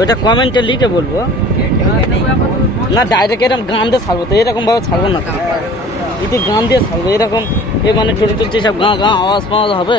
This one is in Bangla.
ওটা কমেন্টে লিখে বলব। না ডাইরেক্ট এরকম গান দিয়ে ছাড়বো তো, এরকম ভাবে ছাড়বো না তো। যদি গান দিয়ে ছাড়বো, এরকম এ মানে ছোটো ছোটো সব গাঁ গাঁ, আওয়াজ পাওয়াজ হবে।